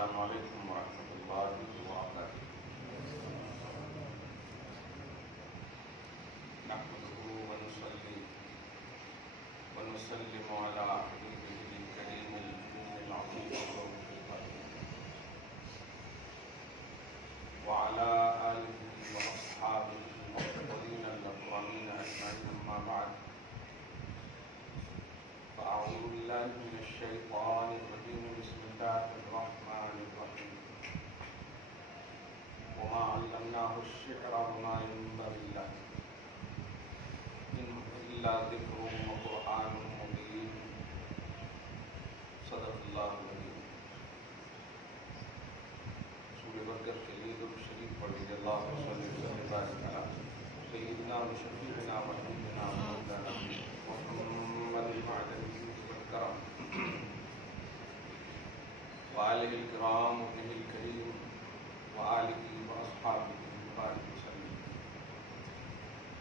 السلام علیکم ورحمۃ اللہ وبرکاتہ. نحمده ونصلي ونسلم على حبيبه الكريم العظيم وعلى آله وأصحابه المفضلين الأكرمين أجمعين. أما بعد فأعوذ بالله من الشيطان الرجيم. بسم الله الرحمن الرحيم. وما علمناه الشعر وما ينبغي له إن هو إلا ذكر وقرآن مبين. صدق الله العظيم. سورہ برکت کے لیے درود شریف پڑھ لیجیے. اللهم صل وسلم وبارك على سيدنا وشفيعنا وحبيبنا ومولانا محمد المعدن والكرم وآله الكرام وابنه الكريم وآله وأصحابه وبارك وسلم.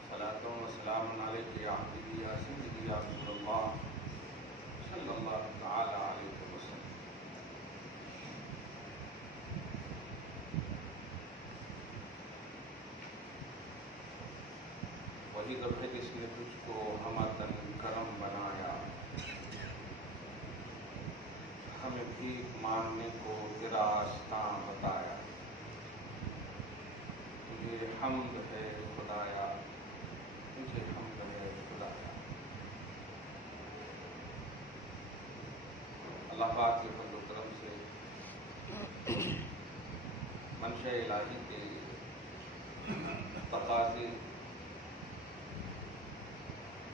صلاة وسلام عليك يا حبيبي يا سيدي يا رسول الله صلى الله تعالى عليه وسلم. وہی رب ہے جس نے تجھ کو ہمتن کرم بنایا، ہمیں بھی ماننے کو تیرا راستہ بتایا. تجھے حمد ہے خدایا، تجھے حمد ہے خدایا. اللہ پاک کے فضل و کرم سے منشاء الہی کے تقاضے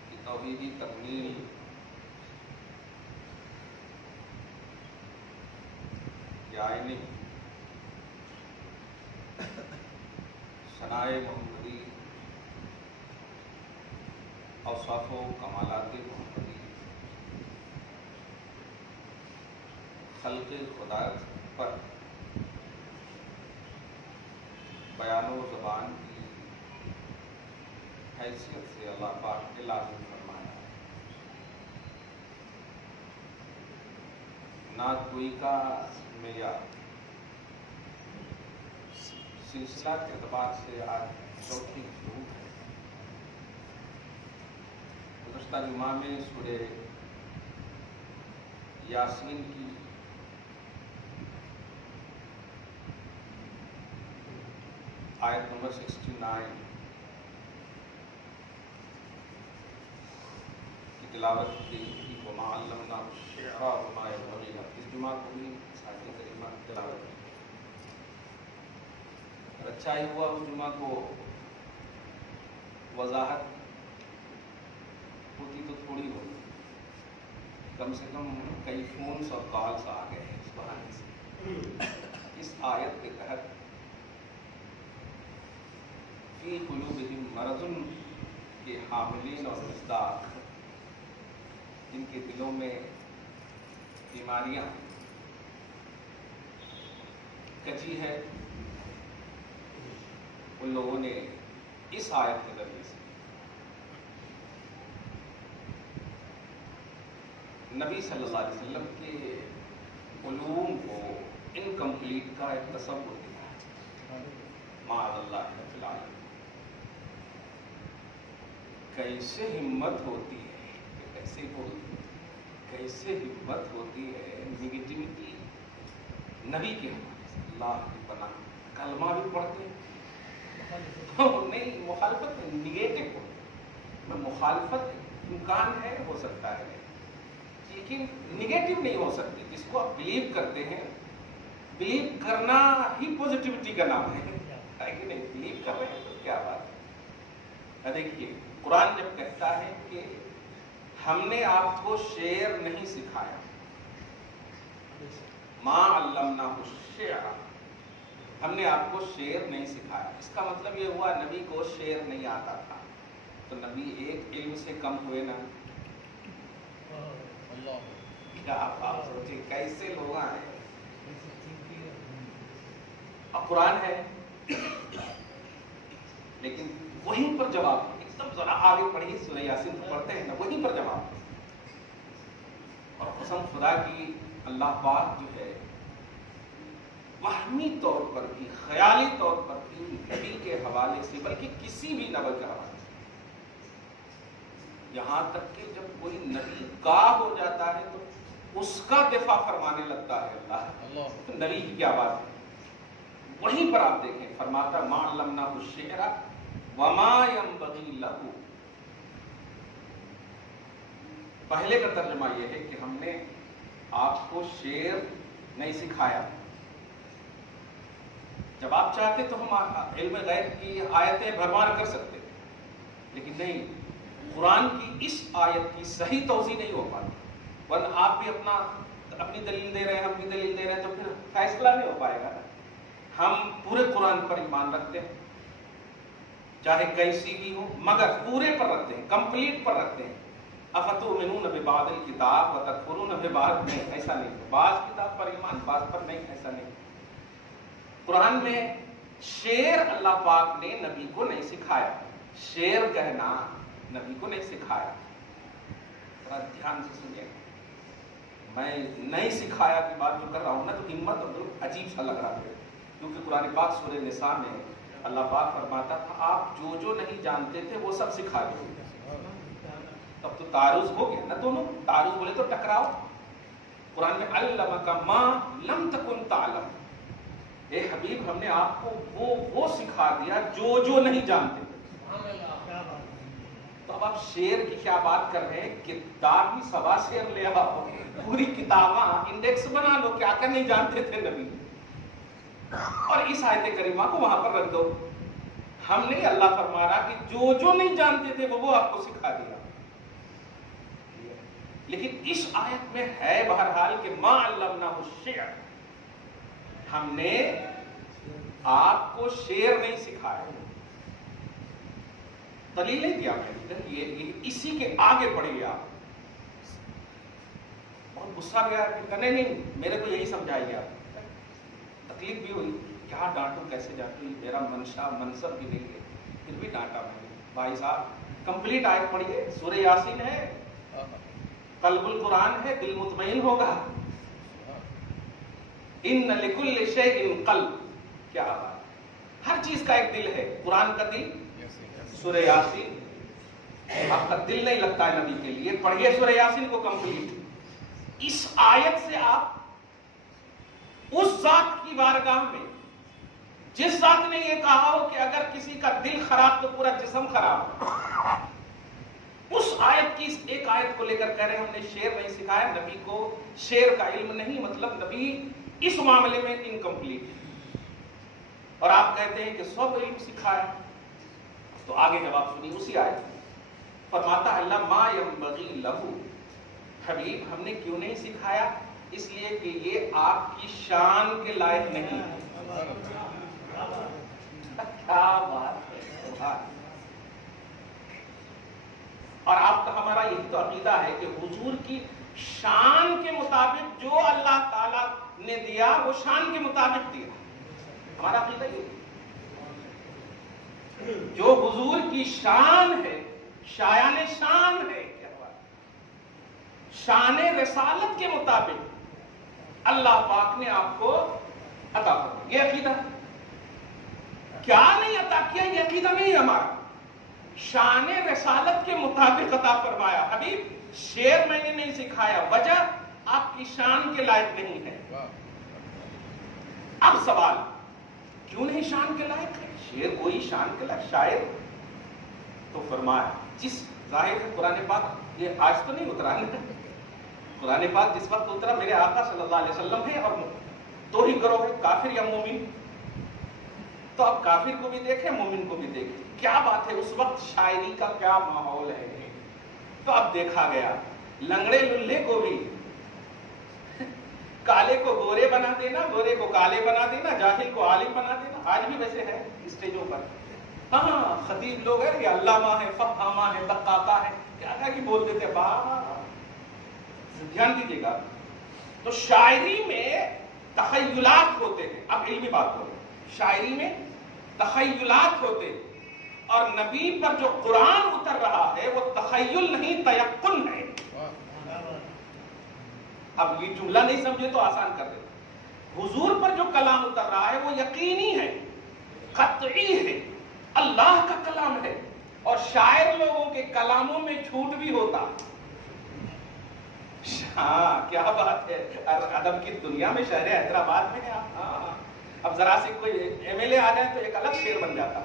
کی توحیدی تکمیل کے آئینے ثنائے محمدی، اوصاف و کمالات محمدی، خلق خدا پر بیان و زبان کی حیثیت سے اللہ پاک نے لازم فرمایا. نعت گوئی کا معیار سلسلہ کے اعتبار سے آج چوتھی شروع ہے. گزشتہ جمعہ میں سورہ یاسین کی آیت نمبر 69 کی تلاوت کی تھی. وما علمناه الشعر وما ينبغي له. اس جمعہ کو بھی ساتھی کریمہ تلاوت کی. اچھا ہی ہوا اس جمعہ کو وضاحت ہوتی تو تھوڑی ہوتی، کم سے کم کئی فونس اور کالس آ گئے ہیں اس بہانے سے. اس آیت کے تحت فی قلوبہم مرض کے حاملین اور مصداق، جن کے دلوں میں بیماریاں کچی ہے، ان لوگوں نے اس آیت کے ذریعے سے نبی صلی اللہ علیہ وسلم کے علوم کو انکمپلیٹ کا ایک تصور دیا ہے. معاذ اللہ رب العالمین. کیسے ہمت ہوتی ہے، کیسے ہمت ہوتی ہے نگیٹیوٹی نبی کے حوالے سے. اللہ کی پناہ. کلمہ بھی پڑھتے ہیں نہیں، مخالفت نگیٹو میں مخالفت امکان ہے، ہو سکتا ہے، لیکن نگیٹو نہیں ہو سکتی. جس کو آپ بلیو کرتے ہیں، بلیو کرنا ہی پوزیٹیوٹی کا نام ہے کہ نہیں. بلیو کر رہے ہیں تو کیا بات ہے. دیکھیے قرآن جب کہتا ہے کہ ہم نے آپ کو شعر نہیں سکھایا، ما علمناه الشعر، ہم نے آپ کو شعر نہیں سکھایا، اس کا مطلب یہ ہوا نبی کو شعر نہیں آتا تھا. تو نبی ایک علم سے کم ہوئے نا. کیا آپ سوچیں کیسے لوگ ہیں. اب قرآن ہے لیکن وہیں پر جواب ایک دم ذرا آگے پڑھیے. سورہ یاسین تو پڑھتے ہیں نا، وہیں پر جواب. اور قسم خدا کی اللہ پاک جو ہے وہمی طور پر بھی، خیالی طور پر بھی نبی کے حوالے سے، بلکہ کسی بھی نبی کے حوالے سے، یہاں تک کہ جب کوئی نبی گواہ ہو جاتا ہے تو اس کا دفاع فرمانے لگتا ہے اللہ، تو نبی کی کیا بات ہے؟ وہیں پر آپ دیکھیں فرماتا ما علمناہ الشعر وما ينبغي له. پہلے کا ترجمہ یہ ہے کہ ہم نے آپ کو شعر نہیں سکھایا. جب آپ چاہتے تو ہم علم غیب کی آیتیں بھرمار کر سکتے، لیکن نہیں، قرآن کی اس آیت کی صحیح توضیح نہیں ہو پاتی. ورنہ آپ بھی اپنی دلیل دے رہے ہیں، ہم بھی دلیل دے رہے ہیں، تو پھر فیصلہ نہیں ہو پائے گا. ہم پورے قرآن پر ایمان رکھتے ہیں، چاہے کیسی بھی ہو، مگر پورے پر رکھتے ہیں، کمپلیٹ پر رکھتے ہیں. افتؤمنون ببعض الکتاب وتکفرون ببعض، نہیں، ایسا نہیں. بعض کتاب پر ایمان، بعض پر نہیں، ایسا نہیں. قرآن میں شعر اللہ پاک نے نبی کو نہیں سکھایا، شعر کہنا نبی کو نہیں سکھایا. ذرا دھیان سے سنیے، میں نہیں سکھایا کی بات جو کر رہا ہوں نا، تو ہمت اور عجیب سا لگ رہا ہے، کیونکہ قرآن پاک سورہ نساء میں اللہ پاک فرماتا تھا آپ جو نہیں جانتے تھے وہ سب سکھا دو. تب تو تعارض ہو گیا نا، دونوں تعارض بولے تو ٹکراؤ. قرآن میں علمک ما لم تکن تعلم، اے حبیب ہم نے آپ کو وہ سکھا دیا جو نہیں جانتے. تو اب آپ شعر کی کیا بات کر رہے ہیں؟ کتاب ہی سوا شعر لے آؤ، پوری کتاباں انڈیکس بنا لو کیا کیا نہیں جانتے تھے نبی، اور اس آیت کریمہ کو وہاں پر رکھ دو. ہم نے اللہ فرما رہا کہ جو نہیں جانتے تھے وہ آپ کو سکھا دیا. لیکن اس آیت میں ہے بہرحال کہ ما علمناہ الشعر، ہم نے آپ کو شعر نہیں سکھایا. دلیل نہیں دیا میں نے، یہ اسی کے آگے پڑھیے. آپ بہت غصہ گیا کہ نہیں میرے کو یہی سمجھائیے. آپ تکلیف بھی ہوئی، کیا ڈانٹوں کیسے ڈانٹوں، میرا منشا منصب بھی نہیں ہے، پھر بھی ڈانٹا میں نے. بھائی صاحب کمپلیٹ آیت پڑھیے، سورہ یاسین ہے، قلب القرآن ہے، دل مطمئن ہوگا. ان لکل شیء قلب، کیا بات، ہر چیز کا ایک دل ہے. قرآن کا دل سورہ یاسین. آپ کا دل نہیں لگتا ہے نبی کے لیے، پڑھیے سورہ یاسین کو کمپلیٹ. اس آیت سے آپ اس ذات کی بارگاہ میں، جس ذات نے یہ کہا ہو کہ اگر کسی کا دل خراب تو پورا جسم خراب، اس آیت کی ایک آیت کو لے کر کہہ رہے ہیں ہم نے شعر نہیں سکھایا. نبی کو شعر کا علم نہیں، مطلب نبی اس معاملے میں انکمپلیٹ. اور آپ کہتے ہیں کہ سب علم سکھایا. تو آگے جواب سنیے اسی آیت میں. فرماتا اللہ ما ينبغي له، حبیب ہم نے کیوں نہیں سکھایا؟ اس لیے کہ یہ آپ کی شان کے لائق نہیں. کیا بات ہے. اور آپ کا ہمارا یہی تو عقیدہ ہے کہ حضور کی شان کے مطابق جو اللہ تعالیٰ نے دیا وہ شان کے مطابق دیا. ہمارا عقیدہ یہ جو حضور کی شان ہے، شایان شان ہے، کیا بات، شان رسالت کے مطابق اللہ پاک نے آپ کو عطا فرمایا. یہ عقیدہ کیا نہیں عطا کیا، یہ عقیدہ نہیں ہے ہمارا. شان رسالت کے مطابق عطا فرمایا. حبیب شعر میں نے نہیں سکھایا، وجہ آپ کی شان کے لائق نہیں ہے. اب سوال کیوں نہیں شان کے لائق ہے؟ شعر کوئی شان کے لائق، شاعر تو فرمایا جس ظاہر ہے قرآن پاک یہ آج تو نہیں اترا ہے. قرآن پاک جس وقت اترا میرے آقا صلی اللہ علیہ وسلم ہے، اور دو ہی گروہ ہے، کافر یا مومن. تو اب کافر کو بھی دیکھیں، مومن کو بھی دیکھیں. کیا بات ہے، اس وقت شاعری کا کیا ماحول ہے. تو اب دیکھا گیا لنگڑے للے کو بھی کالے کو گورے بنا دینا، گورے کو کالے بنا دینا، جاہل کو عالم بنا دینا. آج بھی ویسے ہے اسٹیجوں پر. ہاں خطیب لوگ ہیں، یہ علامہ ہے، فہامہ ہے، دقاقہ ہے، کیا کہ بول دیتے. دھیان دیجیے گا. تو شاعری میں تخیلات ہوتے ہیں. اب علمی بات ہو رہی ہے، شاعری میں تخیلات ہوتے ہیں، اور نبی پر جو قرآن اتر رہا ہے وہ تخیل نہیں تیقن ہے. اب یہ جملہ نہیں سمجھے تو آسان کر دیں. حضور پر جو کلام اتر رہا ہے وہ یقینی ہے، قطعی ہے، اللہ کا کلام ہے. اور شاعر لوگوں کے کلاموں میں جھوٹ بھی ہوتا. ہاں کیا بات ہے، ادب کی دنیا میں شہر حیدرآباد میں آپ. ہاں اب ذرا سے کوئی ایم ایل اے آ جائے تو ایک الگ شعر بن جاتا،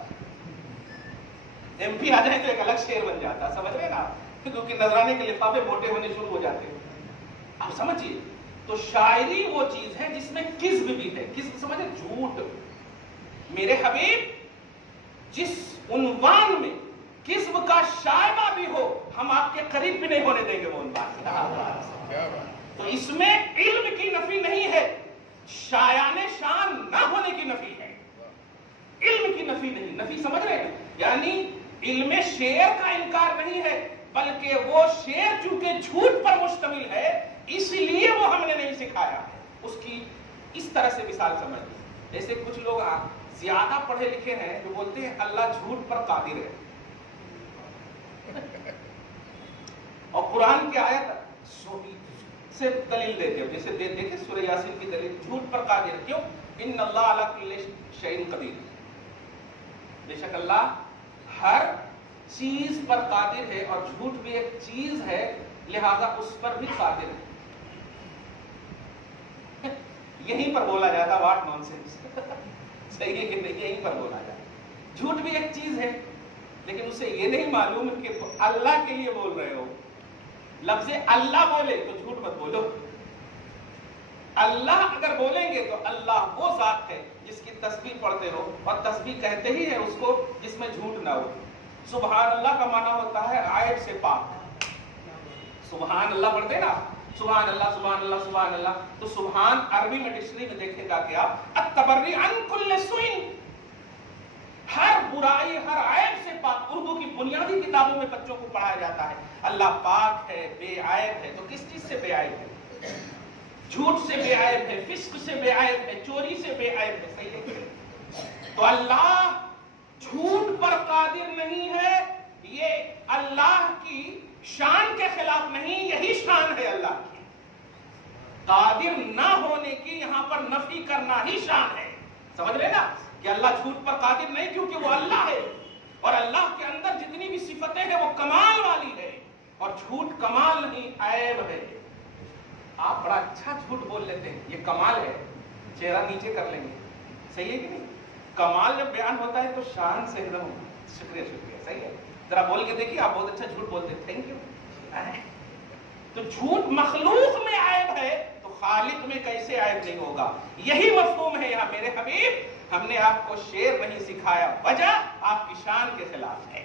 ایم پی آ جائے تو ایک الگ شعر بن جاتا. سمجھ رہے نا، کیونکہ نذرانے کے لفافے موٹے ہونے شروع ہو جاتے ہیں. آپ سمجھیے، تو شاعری وہ چیز ہے جس میں کذب بھی ہے. کذب سمجھے، جھوٹ. میرے حبیب جس عنوان میں کذب کا شائبہ بھی ہو ہم آپ کے قریب بھی نہیں ہونے دیں گے وہ عنوان. تو اس میں علم کی نفی نہیں ہے، شایان شان نہ ہونے کی نفی ہے. علم کی نفی نہیں، نفی سمجھ رہے ہیں، یعنی علم شعر کا انکار نہیں ہے، بلکہ وہ شعر چونکہ جھوٹ پر مشتمل ہے اس لیے وہ ہم نے نہیں سکھایا. اس کی اس طرح سے مثال سمجھ لیں، جیسے کچھ لوگ زیادہ پڑھے لکھے ہیں جو بولتے ہیں اللہ جھوٹ پر قادر ہے، اور قرآن کی آیت سے دلیل دیتے ہیں. جیسے دیکھیں سورہ یاسین کی دلیل، جھوٹ پر قادر ہے. کیوں؟ ان اللہ علی کل شیء قدیر، بے شک اللہ ہر چیز پر قادر ہے، اور جھوٹ بھی ایک چیز ہے لہذا اس پر بھی قادر ہے. یہیں پر بولا جاتا واٹ نان سینس. صحیح ہے کہ نہیں؟ یہیں پر بولا جاتا. جھوٹ بھی ایک چیز ہے لیکن اسے یہ نہیں معلوم کہ اللہ کے لیے بول رہے ہو. لفظ اللہ بولے تو جھوٹ مت بولو. اللہ اگر بولیں گے تو اللہ وہ ذات ہے جس کی تسبیح پڑھتے ہو، اور تسبیح کہتے ہی ہے اس کو جس میں جھوٹ نہ ہو. سبحان اللہ کا معنی ہوتا ہے عیب سے پاک. سبحان اللہ پڑھتے ہیں نا، سبحان اللہ سبحان اللہ سبحان اللہ. تو سبحان عربی میں ڈکشنری میں دیکھیں گا کہ آپ التبری عن کل سوء، ہر برائی ہر عیب سے پاک. اردو کی بنیادی کتابوں میں بچوں کو پڑھایا جاتا ہے اللہ پاک ہے، بے عیب ہے. تو کس چیز سے بے عیب ہے؟ جھوٹ سے بے عیب ہے، فسق سے بے عیب ہے، چوری سے بے عیب ہے. صحیح ہے؟ تو اللہ جھوٹ پر قادر نہیں ہے، یہ اللہ کی شان کے خلاف نہیں، یہی شان ہے اللہ کی. قادر نہ ہونے کی یہاں پر نفی کرنا ہی شان ہے. سمجھ رہے نا کہ اللہ جھوٹ پر قادر نہیں کیونکہ وہ اللہ ہے، اور اللہ کے اندر جتنی بھی صفتیں ہیں وہ کمال والی ہے، اور جھوٹ کمال نہیں عیب ہے. آپ بڑا اچھا جھوٹ بول لیتے ہیں، یہ کمال ہے، چہرہ نیچے کر لیں گے. صحیح ہے کہ نہیں؟ کمال جب بیان ہوتا ہے تو شان سے ایک دم شکریہ شکریہ. صحیح ہے، ذرا بول کے دیکھیے، آپ بہت اچھا جھوٹ بولتے ہیں، تھینک یو. تو جھوٹ مخلوق میں عیب ہے تو خالق میں کیسے عیب نہیں ہوگا؟ یہی مفہوم ہے یہاں میرے حبیب. ہم نے آپ کو شعر نہیں سکھایا، وجہ آپ کی شان کے خلاف ہے.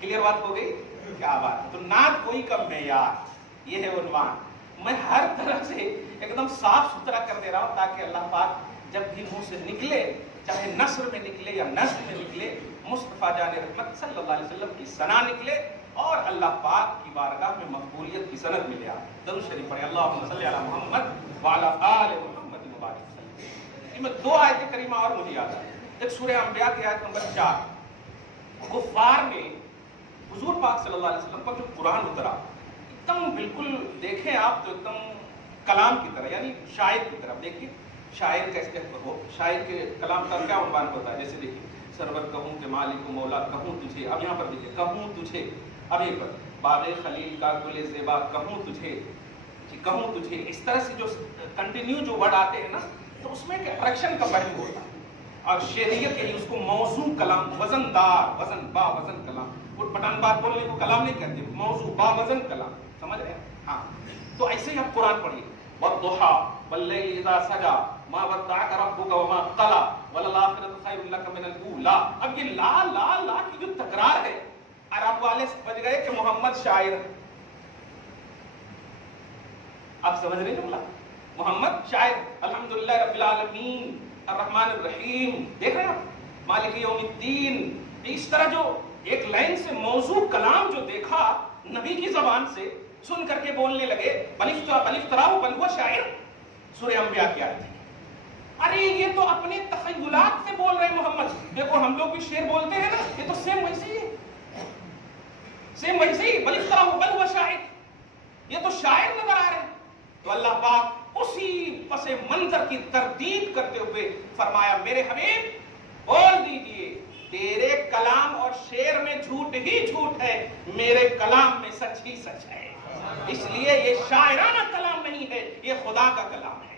کلیئر بات ہو گئی؟ کیا بات. تو نعت کوئی کم معیار، یہ ہے عنوان. میں ہر طرح سے ایک دم صاف ستھرا کر دے رہا ہوں تاکہ اللہ پاک جب بھی منہ سے نکلے، چاہے نثر میں نکلے یا نظم میں نکلے، مصطفیٰ جان رحمت صلی اللہ علیہ وسلم کی ثنا نکلے اور اللہ پاک کی بارگاہ میں مقبولیت کی سند ملے. آپ درود شریف پڑھیں، اللہم صلی علی محمد وعلی آل محمد مبارک وسلم. میں دو آیت کریمہ اور مجھے یاد آئی. ایک سورہ انبیاء کی آیت نمبر 4، کفار نے حضور پاک صلی اللہ علیہ وسلم پر جو قرآن اترا ایک دم بالکل دیکھیں آپ تو ایک دم کلام کی طرح، یعنی شاعر کی طرح. دیکھیے شاعر کیسے ہو، شاعر کے کلام کا کیا عنوان ہوتا ہے. جیسے دیکھیے سرور کہوں کہ مالک و مولا کہوں تجھے. اب یہاں پر دیکھیے کہوں تجھے، اب یہ پر باغ خلیل کا گل زیبا کہوں تجھے، کہوں تجھے. اس طرح سے جو کنٹینیو جو ورڈ آتے ہیں نا تو اس میں ایک اٹریکشن کا پہلو ہوتا ہے. اور شعریت کے لیے اس کو موضوع کلام، وزن دار، وزن با وزن کلام. وہ پٹان بات بولنے کو کلام نہیں کہتے، موضوع با وزن کلام. سمجھ رہے ہیں؟ ہاں. تو ایسے ہی آپ قرآن پڑھیے، والضحى واللیل اذا سجى ما ودعك ربك وما قلى وللآخرة خير لك من الأولى. اب یہ لا لا لا کی جو تکرار ہے، عرب والے سمجھ گئے کہ محمد شاعر ہے. آپ سمجھ رہے ہیں جملہ؟ محمد شاعر. الحمدللہ رب العالمین الرحمن الرحیم، دیکھ رہے ہیں آپ، مالک یوم الدین. اس طرح جو ایک لائن سے موضوع کلام جو دیکھا نبی کی زبان سے سن کر کے بولنے لگے، بلفتراہ بل ہوا شاعر. سورہ انبیاء کی آیت ہے. ارے یہ تو اپنے تخیلات سے بول رہے محمد. دیکھو ہم لوگ بھی شعر بولتے ہیں نا، یہ تو سیم ویسے ہی ہے، سیم ویسے ہی. بلفتراہ بل ہوا شاعر، یہ تو شاعر نظر آ رہے ہیں. تو اللہ پاک اس اسی پس منظر کی تردید کرتے ہوئے فرمایا میرے حبیب بول دیجئے تیرے کلام اور شعر میں جھوٹ ہی جھوٹ ہے، میرے کلام میں سچ ہی سچ ہے۔ اس لیے یہ شاعرانہ کلام نہیں ہے، یہ خدا کا کلام ہے،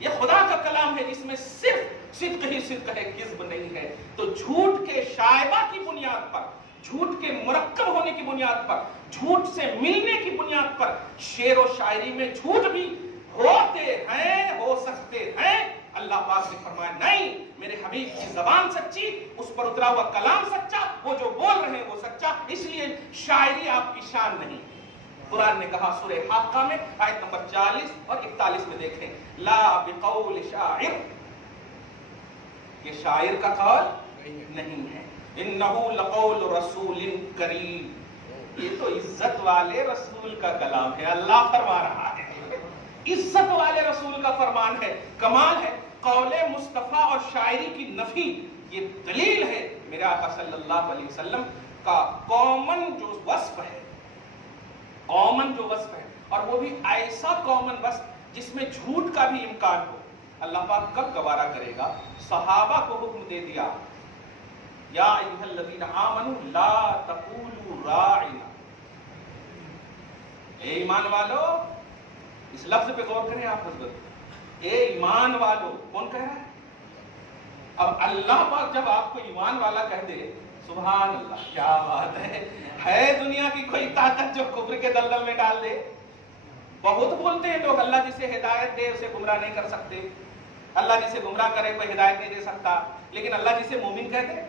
یہ خدا کا کلام ہے جس میں صرف صدق ہی صدق ہے، کذب نہیں ہے۔ تو جھوٹ کے شائبہ کی بنیاد پر، جھوٹ کے مرکب ہونے کی بنیاد پر، جھوٹ سے ملنے کی بنیاد پر شعر و شاعری میں جھوٹ بھی ہوتے ہیں، ہو سکتے ہیں۔ اللہ پاک نے فرمایا نہیں، میرے حبیب کی زبان سچی، اس پر اترا ہوا کلام سچا، وہ جو بول رہے ہیں وہ سچا، اس لیے شاعری آپ کی شان نہیں۔ قرآن نے کہا سورہ حاقہ میں آیت نمبر 40 اور 41 میں دیکھیں، لا بقول شاعر، یہ شاعر کا قول نہیں ہے، انہو لقول رسول کریم، یہ تو عزت والے رسول کا کلام ہے۔ اللہ فرما رہا ہے، عزت والے رسول کا فرمان ہے۔ کمال ہے، قول مصطفیٰ اور شاعری کی نفی یہ دلیل ہے میرے آقا صلی اللہ علیہ وسلم کا کامن جو وصف ہے، کامن جو وصف ہے، اور وہ بھی ایسا کامن وصف جس میں جھوٹ کا بھی امکان ہو۔ اللہ پاک کب گوارا کرے گا؟ صحابہ کو حکم دے دیا، یا ایھا الذین آمنوا لا تقولوا راعنا، اے ایمان والو، اس لفظ پہ غور کریں آپ حضرت، اے ایمان والو، کون کہہ رہا ہے؟ اب اللہ پاک جب آپ کو ایمان والا کہہ دے، سبحان اللہ، کیا بات ہے دنیا کی کوئی طاقت جو کفر کے دلدل میں ڈال دے؟ بہت بولتے ہیں لوگ، اللہ جسے ہدایت دے اسے گمراہ نہیں کر سکتے، اللہ جسے گمراہ کرے کوئی ہدایت نہیں دے سکتا، لیکن اللہ جسے مومن کہہ دے،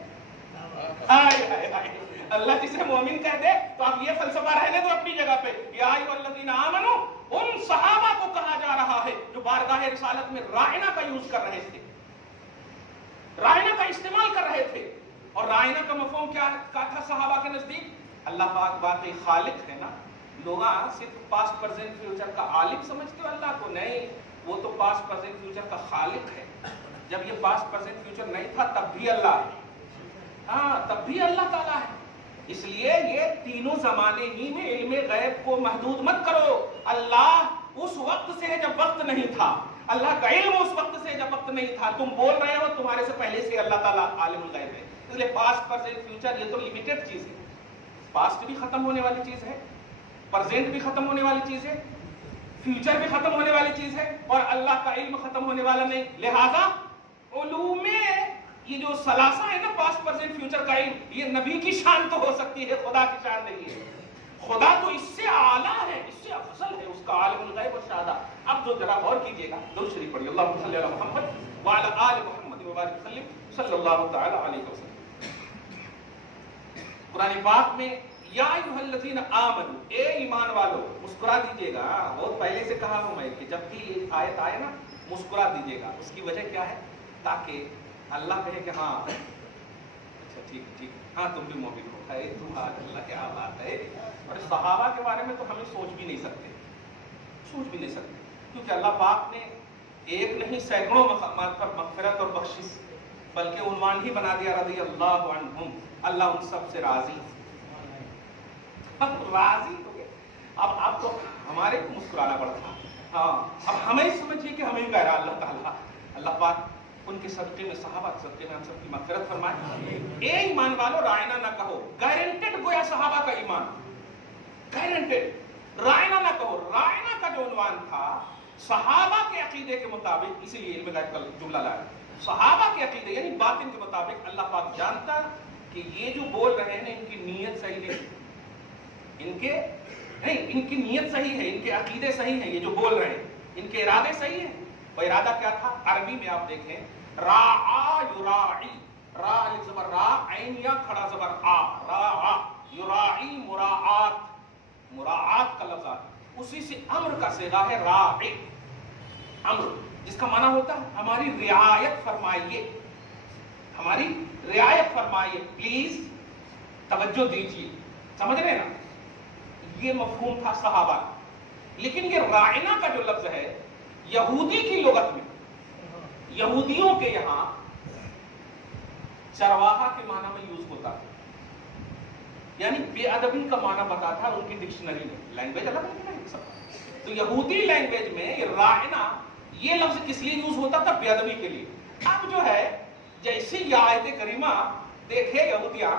ہائے ہائے ہائے، اللہ جسے مومن کہہ دے تو آپ یہ فلسفہ رہنے دو اپنی جگہ پہ۔ یا ایھا الذین آمنوا، ان صحابہ کو کہا جا رہا ہے جو بارگاہ رسالت میں رائنا کا یوز کر رہے تھے، رائنا کا استعمال کر رہے تھے، اور رائنا کا مفہوم کیا تھا صحابہ کے نزدیک؟ اللہ پاک واقعی خالق ہے نا، لوگ صرف پاسٹ پریزنٹ فیوچر کا عالم سمجھتے ہو اللہ کو، نہیں، وہ تو پاسٹ پریزنٹ فیوچر کا خالق ہے۔ جب یہ پاسٹ پریزنٹ فیوچر نہیں تھا تب بھی اللہ ہے، ہاں تب بھی اللہ تعالیٰ ہے۔ اس لیے یہ تینوں زمانے ہی میں علم غیب کو محدود مت کرو، اللہ اس وقت سے ہے جب وقت نہیں تھا، اللہ کا علم اس وقت سے جب وقت نہیں تھا، تم بول رہے ہو تمہارے سے پہلے سے اللہ تعالیٰ عالم الغیب ہے۔ اس لیے پاسٹ پریزنٹ فیوچر یہ تو لمیٹڈ چیز ہے، پاسٹ بھی ختم ہونے والی چیز ہے، پریزنٹ بھی ختم ہونے والی چیز ہے، فیوچر بھی ختم ہونے والی چیز ہے، اور اللہ کا علم ختم ہونے والا نہیں۔ لہذا علوم یہ جو ثلاثہ ہے نا، پاسٹ پریزنٹ فیوچر کا علم، یہ نبی کی شان تو ہو سکتی ہے، خدا کی شان نہیں ہے۔ خدا تو اس سے اعلیٰ ہے، اس سے افضل ہے، اس کا عالم الغیب و شہادہ۔ اب جو ذرا غور کیجئے گا، درود شریف پڑھیے، اللہم صلی علی محمد وعلی آل محمد وبارک وسلم صلی اللہ تعالی علیہ وسلم۔ قرآن پاک میں یا ایھا الذین آمنوا، اے ایمان والو، مسکرا دیجئے گا، بہت پہلے سے کہا ہوں میں کہ جب بھی یہ آیت آئے نا مسکرا دیجئے گا۔ اس کی وجہ کیا ہے؟ تاکہ اللہ کہے کہ ہاں اچھا ٹھیک ٹھیک، ہاں تم بھی مومن ہو، ہے تمہارا اللہ کیا بات ہے۔ اور صحابہ کے بارے میں تو ہمیں سوچ بھی نہیں سکتے، سوچ بھی نہیں سکتے، کیونکہ اللہ پاک نے ایک نہیں سینکڑوں مقامات پر مغفرت اور بخشش بلکہ عنوان ہی بنا دیا، رضی اللہ عنہم، اللہ ان سب سے راضی، راضی ہو گئے۔ اب تو ہمارے کو مسکرانا پڑتا، ہاں اب ہمیں سمجھیے کہ ہمیں کہہ رہا اللہ تعالیٰ، اللہ پاک ان کے صدقے میں، صحابہ کے صدقے میں ہم سب کی مغفرت فرمائے۔ اے ایمان والو، رائنا نہ کہو، گارنٹیڈ گویا صحابہ کا ایمان، گارنٹیڈ، رائنا نہ کہو۔ رائنا کا جو عنوان تھا صحابہ کے عقیدے کے مطابق، اسی لیے علم غیب کا جملہ لایا، صحابہ کے عقیدے یعنی باطن کے مطابق اللہ پاک جانتا کہ یہ جو بول رہے ہیں ان کی نیت صحیح نہیں، ان کی نیت صحیح ہے، ان کے عقیدے صحیح ہیں، یہ جو بول رہے ہیں ان کے ارادے صحیح ہیں۔ وہ ارادہ کیا تھا؟ عربی میں آپ دیکھیں، راعا یراعی، را الف زبر را، عین یا کھڑا زبر آ، راعا یراعی، مراعات، مراعات کا لفظ آتا ہے، اسی سے امر کا صیغہ ہے راعی، امر جس کا معنی ہوتا ہے ہماری رعایت فرمائیے، ہماری رعایت فرمائیے، پلیز توجہ دیجیے، سمجھ رہے نا؟ یہ مفہوم تھا صحابہ کا۔ لیکن یہ رائنا کا جو لفظ ہے یہودی کی لغت میں، یہودیوں کے یہاں چرواہا کے معنی میں یوز ہوتا ہے، یعنی بے ادبی کا معنی بتاتا ہے ان کی ڈکشنری میں، لینگویج الگ ہے، تو یہودی لینگویج میں یہ رائنا یہ لفظ کس لیے یوز ہوتا تھا؟ بے ادبی کے لیے. اب جو ہے جیسی یہ آیت کریمہ دیکھے یہودیاں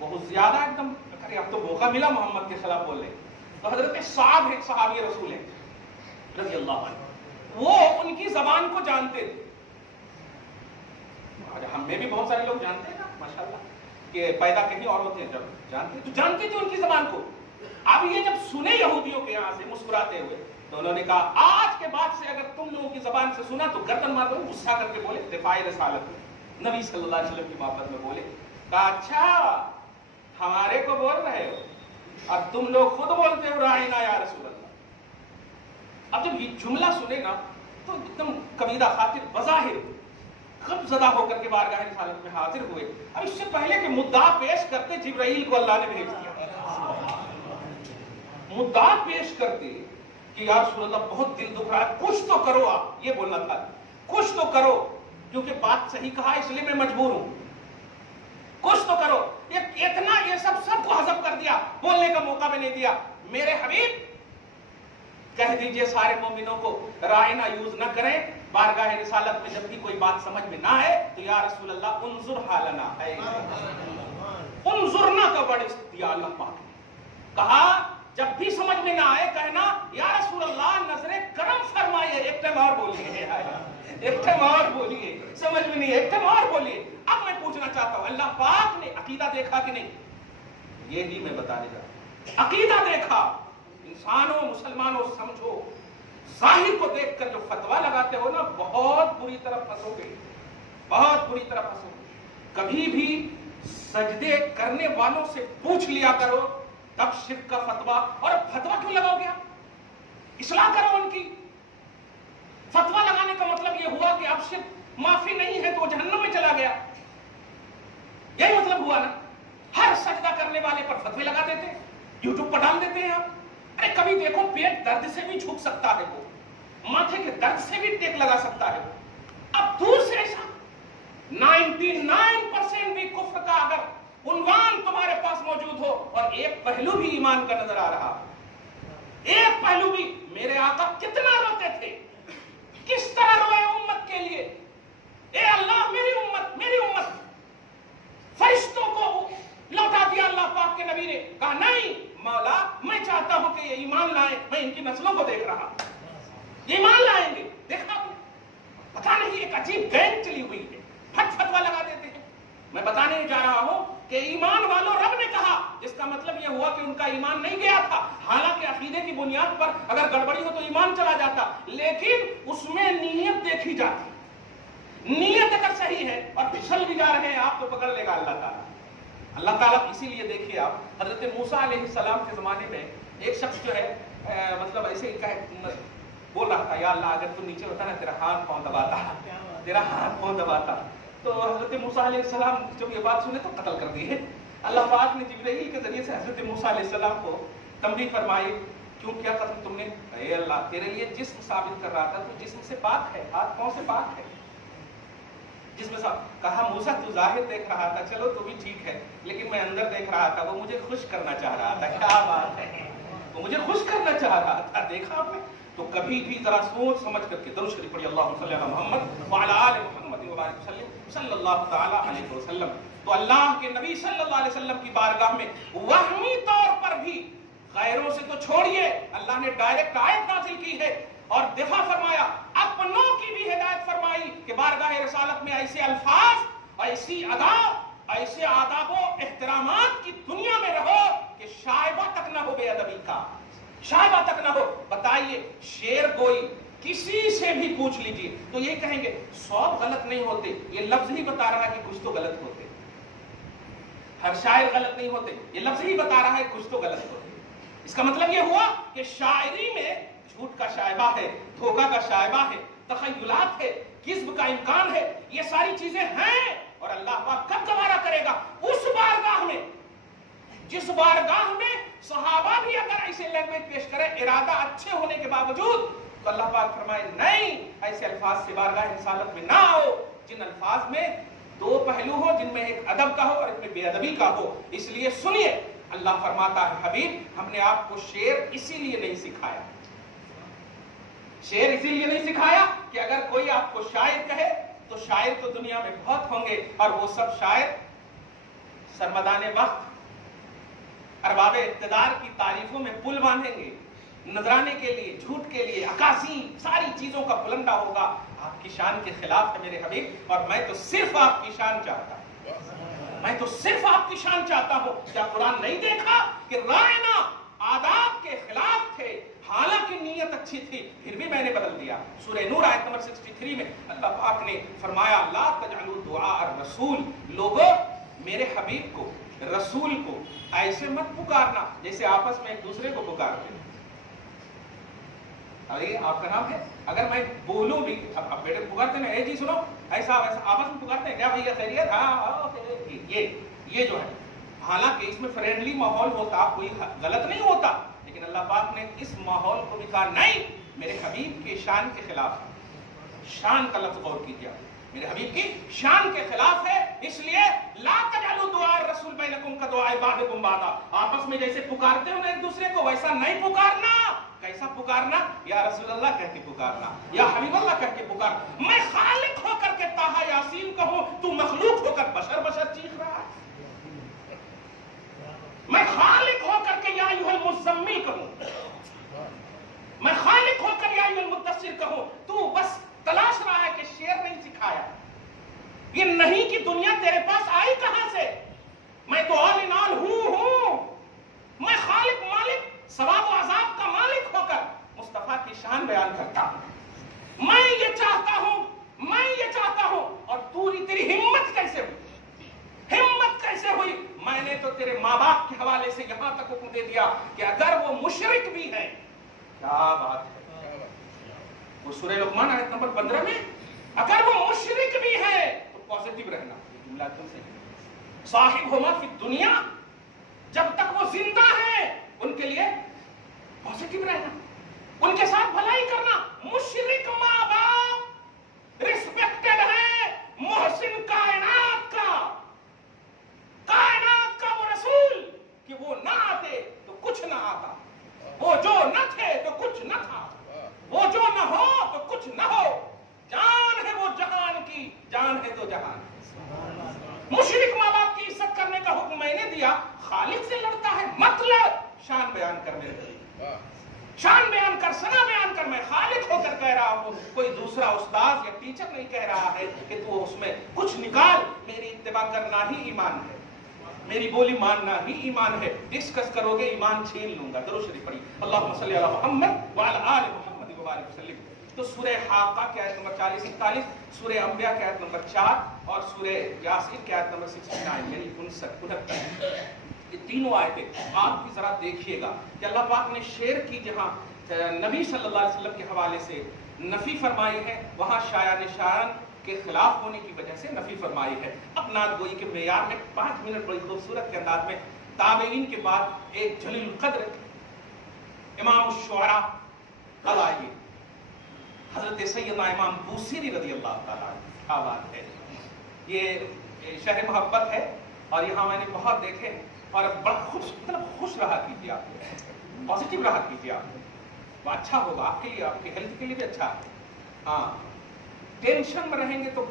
بہت زیادہ ایک دم اب تو موقع ملا محمد کے خلاف بولنے. تو حضرت سعد ایک صحابی رسول ہیں رضی اللہ عنہ, وہ ان کی زبان کو جانتے تھے. ہم میں بھی بہت سارے لوگ جانتے ہیں نا ماشاءاللہ کہ پیدا کہیں اور ہوتے ہیں, جب جانتے تھے ان کی زبان کو. اب یہ جب سنے یہودیوں کے یہاں سے مسکراتے ہوئے تو انہوں نے کہا آج کے بعد سے اگر تم لوگوں کی زبان سے سنا تو گردن مار دو. غصہ کر کے بولے, دفاع رسالت میں نبی صلی اللہ علیہ وسلم کی محبت میں بولے. کہا اچھا ہمارے کو بول رہے ہو اور تم لوگ خود بولتے ہو رائنا یا رسول اللہ. اب جب یہ جملہ سنے نا تو ایک دم کبیرہ خاطر بظاہر غم زدہ ہو کر کے بارگاہ رسالت میں حاضر ہوئے. اب اس سے پہلے کہ مدعا پیش کرتے جبرائیل کو اللہ نے بھیج دیا. مدعا پیش کرتے کہ یا رسول اللہ بہت دل دکھ رہا ہے, کچھ تو کرو. آپ یہ بولنا تھا, کچھ تو کرو, کیونکہ بات صحیح کہا اس لیے میں مجبور ہوں, کچھ تو کرو. اتنا یہ سب کو حذف کر دیا, بولنے کا موقع بھی نہیں دیا. میرے حبیب کہہ دیجئے سارے مومنوں کو رائنا یوز نہ کریں بارگاہ رسالت میں. جب بھی کوئی بات سمجھ میں نہ آئے تو یا رسول اللہ انظر حالنا ہے, انظرنا کا ورڈ دیا اللہ پاک نے. کہا جب بھی سمجھ میں نہ آئے کہنا یا رسول اللہ نظر کرم فرمائیے. ایک ٹائم اور بولیے, ایک ٹائم اور بولیے, سمجھ میں نہیں, ایک ٹائم اور بولیے. اب میں پوچھنا چاہتا ہوں اللہ پاک نے عقیدہ دیکھا کہ نہیں؟ یہی میں بتانے جا رہا ہوں. عقیدہ دیکھا. انسانوں مسلمانوں سمجھو, ظاہر کو دیکھ کر جو فتویٰ لگاتے ہو نا بہت بری طرح پھنسو گے, بہت بری طرح پھنسو گے. کبھی بھی سجدے کرنے والوں سے پوچھ لیا کرو تب شرک کا فتویٰ. اور فتویٰ کیوں لگاؤ گے آپ؟ اصلاح کرو ان کی. فتویٰ لگانے کا مطلب یہ ہوا کہ اب شرک معافی نہیں ہے تو جہنم میں چلا گیا, یہی مطلب ہوا نا. ہر سجدہ کرنے والے پر فتوے لگا دیتے ہیں, یوٹیوب پر ڈال دیتے ہیں آپ. ارے کبھی دیکھو پیٹ درد سے بھی جھک سکتا ہے وہ, ماتھے کے درد سے بھی ٹیک لگا سکتا ہے وہ. اب دور سے ایسا 99% بھی کفر کا اگر عنوان تمہارے پاس موجود ہو اور ایک پہلو بھی ایمان کا نظر آ رہا, ایک پہلو بھی. میرے آقا کتنا روتے تھے, کس طرح روئے امت کے لیے. اے اللہ میری امت, میری امت. فرشتوں کو لوٹا دیا اللہ پاک کے نبی نے. کہا نہیں مولا میں چاہتا ہوں کہ یہ ایمان لائیں, میں ان کی نسلوں کو دیکھ رہا, ایمان لائیں گے. دیکھا پتا نہیں ایک عجیب گینگ چلی ہوئی ہے, پھٹ فتوا لگا دیتے ہیں. میں بتانے جا رہا ہوں کہ ایمان والوں رب نے کہا, جس کا مطلب یہ ہوا کہ ان کا ایمان نہیں گیا تھا. حالانکہ عقیدے کی بنیاد پر اگر گڑبڑی ہو تو ایمان چلا جاتا, لیکن اس میں نیت دیکھی جاتی. نیت اگر صحیح ہے اور پھسل بھی جا رہے ہیں آپ تو پکڑ لے گا اللہ تعالیٰ. اللہ تعالیٰ اسی لیے دیکھیے آپ حضرت موسیٰ علیہ السلام کے زمانے میں ایک شخص جو ہے مطلب ایسے بول رہا تھا یا اللہ اگر تو نیچے ہوتا نا تیرا ہاتھ پاؤں دباتا, تیرا ہاتھ پاؤں دباتا. تو حضرت موسیٰ علیہ السلام جب یہ بات سنے تو قتل کر دیے. اللہ پاک نے جبرائیل کے ذریعے سے حضرت موسیٰ علیہ السلام کو تنبیہ فرمائی, کیوں کیا قتل تم نے؟ اے اللہ تیرے لیے جسم ثابت کر رہا تھا, تو جسم سے پاک ہے, ہاتھ پاؤں سے پاک ہے. جس میں کہا موسیٰ تو ظاہر دیکھ رہا تھا, چلو تو بھی ٹھیک ہے, لیکن میں اندر دیکھ رہا تھا, وہ مجھے خوش کرنا چاہ رہا تھا. کیا بات ہے, وہ مجھے خوش کرنا چاہ رہا تھا. دیکھا آپ نے. تو کبھی بھی ذرا سوچ سمجھ کر کے درود شریف پڑھی, اللہم صلی علی محمد وعلی آل محمد وبارک وسلم صلی اللہ تعالی علیہ وسلم. تو اللہ کے نبی صلی اللہ علیہ وسلم کی بارگاہ میں وہمی طور پر بھی, غیروں سے تو چھوڑیے, اللہ نے ڈائریکٹ آیت نازل کی ہے اور دفاع فرمایا, اپنوں کی بھی ہدایت فرمائی کہ بارگاہ رسالت میں ایسے الفاظ, ایسی ادا, ایسے آداب و احترامات کی دنیا میں رہو کہ شائبہ تک نہ ہو بے ادبی کا, شائبہ تک نہ ہو. بتائیے شعر گوئی کسی سے بھی پوچھ لیجیے تو یہ کہیں گے 100 غلط نہیں ہوتے, یہ لفظ ہی بتا رہا ہے کہ کچھ تو غلط ہوتے. ہر شاعر غلط نہیں ہوتے, یہ لفظ ہی بتا رہا ہے کچھ تو غلط ہوتے. اس کا مطلب یہ ہوا کہ شاعری میں جھوٹ کا شائبہ ہے, دھوکہ کا شائبہ ہے, تخیلات ہے, کذب کا امکان ہے. یہ ساری چیزیں ہیں اور اللہ پاک کب گوارا کرے گا؟ اس بارگاہ میں جس بارگاہ میں صحابہ بھی اگر ایسے لینگویج پیش کرے ارادہ اچھے ہونے کے باوجود, تو اللہ پاک فرمائے نہیں ایسے الفاظ سے بارگاہ رسالت میں نہ آؤ جن الفاظ میں 2 پہلو ہو, جن میں ایک ادب کا ہو اور ایک میں بے ادبی کا ہو. اس لیے سنیے اللہ فرماتا ہے حبیب ہم نے آپ کو شعر اسی لیے نہیں سکھایا، شعر اسی لیے نہیں سکھایا کہ اگر کوئی آپ کو شاعر کہے تو شاعر تو دنیا میں بہت ہوں گے، اور وہ سب شاعر سرمدان وقت ارباب اقتدار کی تعریفوں میں پل باندھیں گے، نذرانے کے لیے، جھوٹ کے لیے، عکاسی، ساری چیزوں کا بلندہ ہوگا، آپ کی شان کے خلاف ہے میرے حبیب، اور میں تو صرف آپ کی شان چاہتا ہوں، میں تو صرف آپ کی شان چاہتا ہوں۔ کیا قرآن نہیں دیکھا کہ رائنا آداب کے خلاف تھے، حالانکہ نیت اچھی تھی، پھر بھی میں نے بدل دیا۔ سورہ نور آیت نمبر 63 میں اللہ پاک نے فرمایا لا تجعلوا دعاء الرسول، لوگوں میرے حبیب کو، رسول کو ایسے مت پکارنا جیسے آپس میں ایک دوسرے کو پکارتے ہیں۔ ارے آپ کا نام ہے، اگر میں بولوں بھی، اب بیٹے پکارتے ہیں اے جی سنو، ایسا آپس میں پکارتے ہیں کیا بھیا خیریت، ہاں یہ جو ہے، حالانکہ اس میں فرینڈلی ماحول ہوتا، کوئی غلط نہیں ہوتا، لیکن اللہ پاک نے اس ماحول کو بھی کہا نہیں، میرے حبیب کی شان کے خلاف، شان کا لفظ غور کیجیے، میرے حبیب کی شان کے خلاف ہے، اس لیے لا تجعلوا دعاء الرسول بینکم کدعاء بعضکم بعضا، آپس میں جیسے پکارتے ہو نا ایک دوسرے کو ویسا نہیں پکارنا۔ کیسا پکارنا؟ یا رسول اللہ کہہ کے پکارنا، یا حبیب اللہ کہہ کے پکارنا۔ میں خالق ہو کر کے طٰہٰ یاسین کہوں، تو مخلوق ہو کر بشر چیخ رہا ہے۔ میں خالق ہو کر کے یا ایھا المزمل کہوں، میں خالق ہو کر یا ایھا المدثر کہوں، تو بس تلاش رہا ہے کہ شعر نہیں سکھایا، یہ نہیں کہ دنیا تیرے پاس آئی کہاں سے، میں تو آل ان آل ہوں، میں خالق مالک ثواب و عذاب کا مالک ہو کر مصطفیٰ کی شان بیان کرتا ہوں، میں یہ چاہتا ہوں، میں یہ چاہتا ہوں، اور تیری ہمت کیسے ہوئی، ہمت کیسے ہوئی؟ میں نے تو تیرے ماں باپ کے حوالے سے یہاں تک حکم دے دیا کہ اگر وہ مشرک بھی ہے، کیا بات ہے، وہ سورہ لقمان آیت نمبر 15 میں، اگر وہ مشرک بھی ہے تو پازیٹیو رہنا، جملہ تم سے صاحب ہوما فی دنیا، جب تک وہ زندہ ہے ان کے لیے پازیٹیو رہنا، ان کے ساتھ بھلائی کرنا۔ مشرک ماں باپ ریسپیکٹڈ ہے، محسن کائنات کا وہ رسول کہ وہ نہ آتے تو کچھ نہ آتا، وہ جو نہ تھے تو کچھ نہ تھا، وہ جو نہ ہو تو کچھ نہ ہو، جان ہے وہ جہان کی، جان ہے تو جہان۔ مشرک ماں باپ کی عزت کرنے کا حکم میں نے دیا، خالق سے لڑتا ہے، مت لڑ، شان بیان کر میرے، شان بیان کر، ثنا بیان کر، میں خالق ہو کر کہہ رہا ہوں، کوئی دوسرا استاد یا ٹیچر نہیں کہہ رہا ہے کہ تو اس میں کچھ نکال، میری اتباع کرنا ہی ایمان ہے، میری بولی ماننا ہی ایمان ہے، ڈسکس کرو گے ایمان چھین لوں گا۔ درود شریف پڑھی، اللہم صلی علی محمد وعلی آل محمد وبارک وسلم۔ تو سورہ حاقہ کی آیت نمبر 40-41، سورہ انبیاء کی آیت نمبر 4 اور سورہ یاسین کی آیت نمبر 69 یعنی 59 یہ تینوں آیتیں آپ بھی ذرا دیکھیے گا کہ اللہ پاک نے شعر کی جہاں نبی صلی اللہ علیہ وسلم کے حوالے سے نفی فرمائی ہے، وہاں شایان شایان کے خلاف ہونے کی وجہ سے نفی فرمائی ہے۔ اب نعت گوئی کے معیار میں 5 منٹ بڑی خوبصورت کے انداز میں تابعین کے بعد ایک جلیل القدر امام الشعراء اب آئیے، حضرت سیدنا امام بوصیری رضی اللہ تعالیٰ عنہ۔ کیا بات ہے، یہ شہر محبت ہے اور یہاں میں نے بہت دیکھے، اور بڑا خوش رہا کیجیے، آپ پازیٹیو رہا کیجیے، آپ وہ اچھا ہوگا آپ کے لیے، آپ کی ہیلتھ کے لیے بھی اچھا ہے۔ ہاں ٹینشن میں رہیں گے تو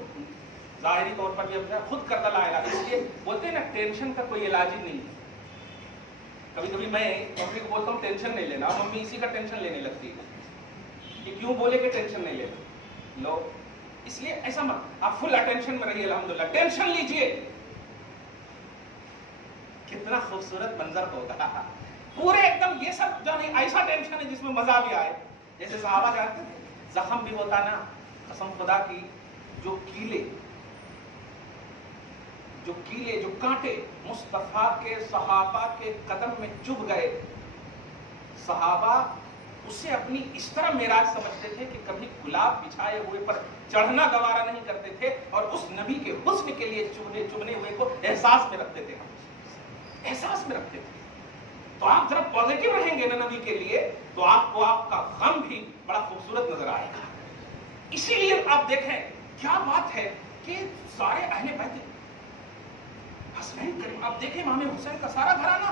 ظاہری طور پر بھی خود کردہ لا علاج، اس لیے بولتے ہیں نا ٹینشن کا کوئی علاج ہی نہیں ہے۔ کبھی کبھی میں ممی کو بولتا ہوں ٹینشن نہیں لینا، ممی اسی کا ٹینشن لینے لگتی ہے کہ کیوں بولے کہ ٹینشن نہیں لینا، لو اس لیے ایسا مت، آپ فل اٹینشن میں رہیے، الحمدللہ ٹینشن لیجئے، کتنا خوبصورت منظر ہوگا، پورے ایک دم یہ سب جو ایسا ٹینشن ہے جس میں مزہ بھی آئے، جیسے صحابہ کہتے ہیں زخم بھی ہوتا نا، قسم خدا کی، جو کیلے جو کانٹے مصطفیٰ کے صحابہ کے قدم میں چبھ گئے، صحابہ اسے اپنی اس طرح معراج سمجھتے تھے کہ کبھی گلاب بچھائے ہوئے پر چڑھنا گوارا نہیں کرتے تھے، اور اس نبی کے حسن کے لیے چبھنے ہوئے کو احساس میں رکھتے تھے، احساس میں رکھتے تھے۔ تو آپ ذرا پازیٹیو رہیں گے نا نبی کے لیے، تو آپ کو آپ کا غم بھی بڑا خوبصورت نظر آئے گا۔ اسی لیے آپ دیکھیں کیا بات ہے کہ سارے اہل بیت حسنین کریم، آپ دیکھیں امام حسین کا سارا گھرانہ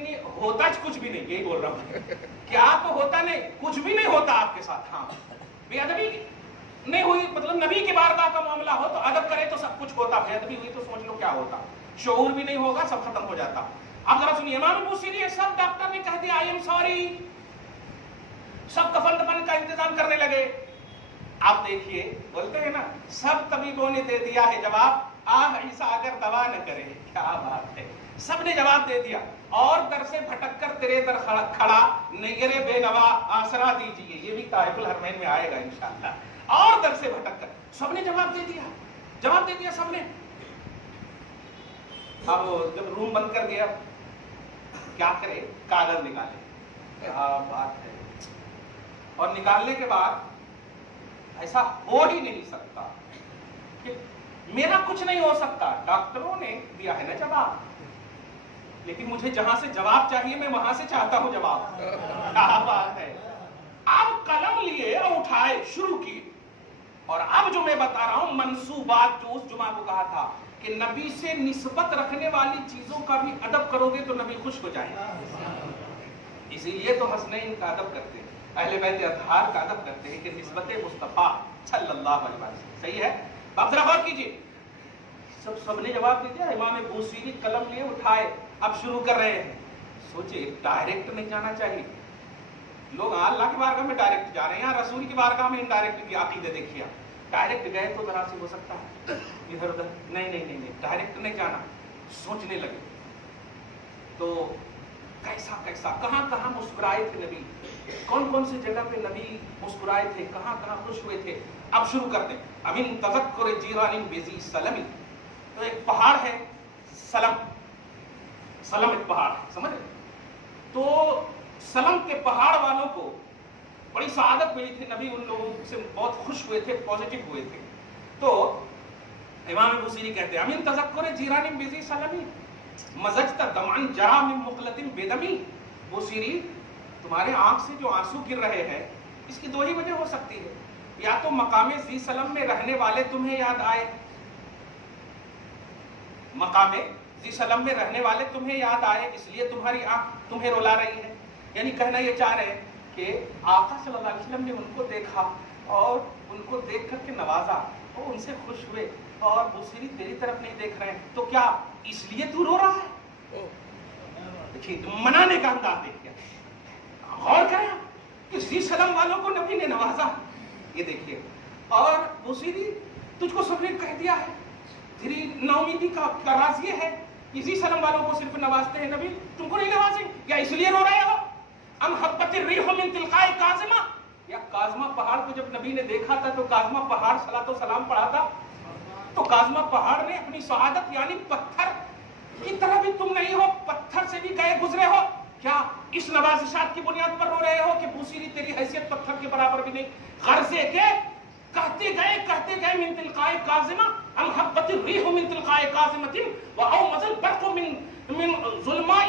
نہیں ہوتا کچھ بھی نہیں, یہی بول رہا ہوں. کیا تو ہوتا نہیں, کچھ بھی نہیں ہوتا آپ کے ساتھ. ہاں بے ادبی نہیں ہوئی, مطلب نبی کی بارگاہ کا معاملہ ہو تو ادب کرے تو سب کچھ ہوتا, بے ادبی ہوئی تو سوچ لو کیا ہوتا, شعور بھی نہیں ہوگا, سب ختم ہو جاتا. اب ذرا سنیے, امام بوصیری سب ڈاکٹر نے کہہ دیا آئی ایم سوری, سب کفن دفن کا انتظام کرنے لگے. آپ دیکھیے, بولتے ہیں نا سب طبیبوں نے دے دیا ہے جواب, آہ عیسیٰ اگر دوا نہ کرے. کیا بات ہے, سب نے جواب دے دیا. اور در سے بھٹک کر تیرے در کھڑا نگر بے نوا آسرا دیجیے, یہ بھی طائف الحرمین میں آئے گا انشاءاللہ. اور در سے بھٹک کر سب نے جواب دے دیا, جواب دے دیا سب نے. اب جب روم بند کر دیا, کیا کرے, کاغذ نکالے. کیا بات ہے, اور نکالنے کے بعد ایسا ہو ہی نہیں سکتا کہ میرا کچھ نہیں ہو سکتا, ڈاکٹروں نے دیا ہے نا جواب, لیکن مجھے جہاں سے جواب چاہیے میں وہاں سے چاہتا ہوں جواب. کیا بات ہے. اب قلم لیے اور اٹھائے, شروع کیے. اور اب جو میں بتا رہا ہوں منصوبات, جو اس جمعہ کو کہا تھا کہ نبی سے نسبت رکھنے والی چیزوں کا بھی ادب کرو گے تو نبی خوش ہو جائے. اسی لیے تو حسنین کا ادب کرتے ہیں, اہل بیت اطہار کا ادب کرتے ہیں کہ نسبت مصطفیٰ صلی اللہ علیہ وسلم. صحیح ہے. اب ذرا غور کیجیے, سب نے جواب دے دیا. امام بوصیری قلم لیے اٹھائے, اب شروع کر رہے ہیں. سوچے ڈائریکٹ نہیں جانا چاہیے. لوگ اللہ کی بارگاہ میں ڈائریکٹ جا رہے ہیں, رسول کی بارگاہ میں انڈائریکٹ کی عقیدے دیکھیے. ڈائریکٹ گئے تو ذرا سے ہو سکتا ہے ادھر ادھر, نہیں ڈائریکٹ نہیں جانا. سوچنے لگے تو کیسا کیسا, کہاں کہاں مسکرائے تھے نبی, کون کون سی جگہ پہ نبی مسکرائے تھے, کہاں کہاں خوش ہوئے تھے. اب شروع کرتے ہیں. امین تذکر جیران بذی سلم, تو ایک پہاڑ ہے سلم, سلم ایک پہاڑ ہے, سمجھ. تو سلم کے پہاڑ والوں کو بڑی سعادت ملی تھی, نبی ان لوگوں سے بہت خوش ہوئے تھے, پازیٹو ہوئے تھے. تو امام بوصیری کہتے ہیں امین تذکر جیران بذی سلم مزجت دمعا جرا من مقلۃ بدمی. بوصیری تمہارے آنکھ سے جو آنسو گر رہے ہیں اس کی دو ہی وجہ ہو سکتی ہے, یا تو مقام ذی سلم میں رہنے والے تمہیں یاد آئے, مقام ذی سلم میں رہنے والے تمہیں یاد آئے اس لیے تمہاری آنکھ تمہیں رلا رہی ہے. یعنی کہنا یہ چاہ رہے ہیں کہ آقا صلی اللہ علیہ وسلم نے ان کو دیکھا اور ان کو دیکھ کر کے نوازا, اور ان سے خوش ہوئے, اور بوصیری تیری طرف نہیں دیکھ رہے ہیں, تو کیا اس لیے تو رو رہا ہے. دیکھیے منانے کا انداز دیکھیے, غور کریں کہ ذی سلم والوں کو نبی نے نوازا, یہ دیکھیے. اور بوصیری تجھ کو سب نے کہہ دیا ہے, تیری ناامیدی کا راز یہ ہے کہ ذی سلم والوں کو صرف نوازتے ہیں نبی, تم کو نہیں نوازیں, یا اس لیے رو رہے ہو. ام حبت الریح من تلقاء کاظمہ, یا کاظمہ پہاڑ کو جب نبی نے دیکھا تھا تو کاظمہ پہاڑ صلاۃ و سلام پڑھا تھا, تو کاظمہ پہاڑ نے اپنی سعادت یعنی پتھر کی طرح بھی تم نہیں ہو, پتھر سے بھی گئے گزرے ہو, کیا اس نوازشات کی بنیاد پر رو رہے ہو کہ بوصیری تیری حیثیت پتھر کے برابر بھی نہیں. غرضے کے کہتے گئے من تلقاء کاظمہ ام حبت الریح من تلقاء کاظمۃ واومض البرق من ظلماء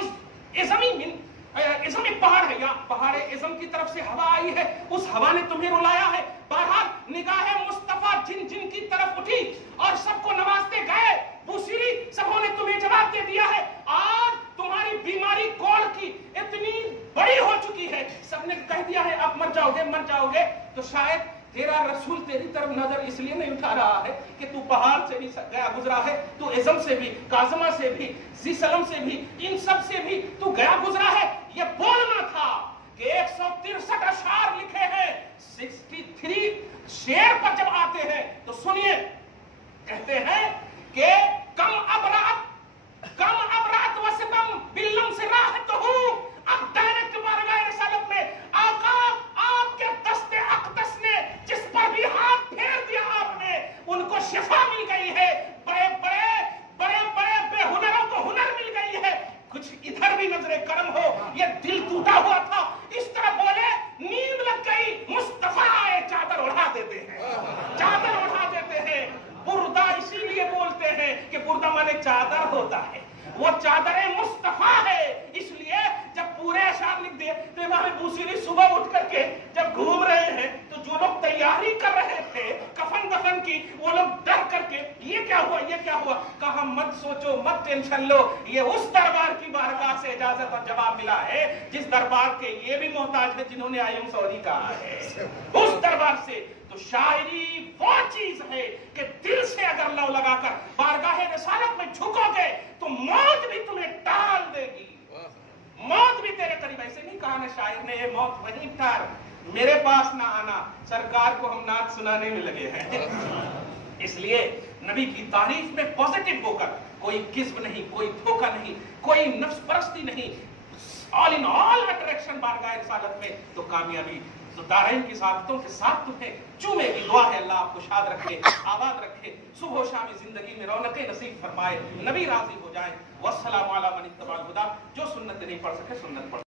ازم. من ازم ایک پہاڑ ہے, یا پہاڑ ازم کی طرف سے ہوا آئی ہے, اس ہوا نے تمہیں رلایا ہے. بہرحال نگاہ مصطفیٰ جن جن کی طرف اٹھی اور سب کو نوازتے گئے, بوصیری سبوں نے تمہیں جواب دے دیا ہے. آج تمہاری بیماری کوڑ کی اتنی بڑی ہو چکی ہے, سب نے کہہ دیا ہے اب مر جاؤ گے. تو شاید تیرا رسول تیری طرف نظر اس لیے نہیں اٹھا رہا ہے کہ تو پہاڑ سے بھی گیا گزرا ہے, تو ازم سے بھی, کاظمہ سے بھی, ذی سلم سے بھی, ان سب سے بھی تو گیا گزرا ہے. یہ بولنا تھا کہ 163 اشعار لکھے ہیں, 63 شعر پر جب آتے ہیں تو سنیے, کہتے ہیں کہ کم ابرات وسطم باللم سے راحت ہوں. اب ڈائریکٹ بارگاہ رسالت میں آقا آپ کے دست اقدس نے جس پر بھی ہاتھ پھیر دیا آپ نے, ان کو شفا مل گئی ہے. بڑے بڑے بے ہنروں کو ہنر مل گئی ہے. کچھ ادھر بھی نظر کرم ہو, یہ دل ٹوٹا ہوا تھا, اس طرح بولے, نیند لگ گئی, مصطفیٰ آئے چادر اڑا دیتے ہیں. بردہ اسی لیے بولتے ہیں کہ بردہ مانے چادر ہوتا ہے, وہ چادر مصطفیٰ ہے. اس لیے جب پورے اشعار لکھ دیے تو امام بوصیری صبح اٹھ کر کے جب گھوم رہے ہیں تو جو لوگ تیاری کر رہے تھے کفن دفن کی, وہ لوگ ڈر کر کے یہ کیا ہوا یہ کیا ہوا؟ کہا مت سوچو مت ٹینشن لو، یہ اس دربار کی بارگاہ سے اجازت اور جواب ملا ہے جس دربار کے یہ بھی محتاج ہے جنہوں نے آئیم سعودی کہا ہے، اس دربار سے۔ تو شاعری وہ چیز ہے کہ دل سے اگر لو لگا کر بارگاہ رسالت میں جھکو گے تو موت بھی تمہیں ٹال دے گی، موت بھی تیرے قریب۔ ایسے نہیں کہا نا شاعر نے، یہ موت وہیں ٹار، میرے پاس نہ آنا، سرکار کو ہم نعت سنانے میں لگے ہیں۔ اس لیے نبی کی تعریف میں پازیٹو ہو کر، کوئی کذب نہیں، کوئی دھوکہ نہیں، کوئی نفس پرستی نہیں، آل ان آل اٹریکشن بارگاہ رسالت میں، تو کامیابی تو دارین کی سعادتوں کے ساتھ تمہیں چومے کی دعا ہے۔ اللہ آپ کو شاد رکھے، آباد رکھے، صبح و شام زندگی میں رونقیں نصیب فرمائے، نبی راضی ہو جائیں۔ والسلام علی من اتبع الہدی، جو سنت نہیں پڑھ سکے سنت پڑھ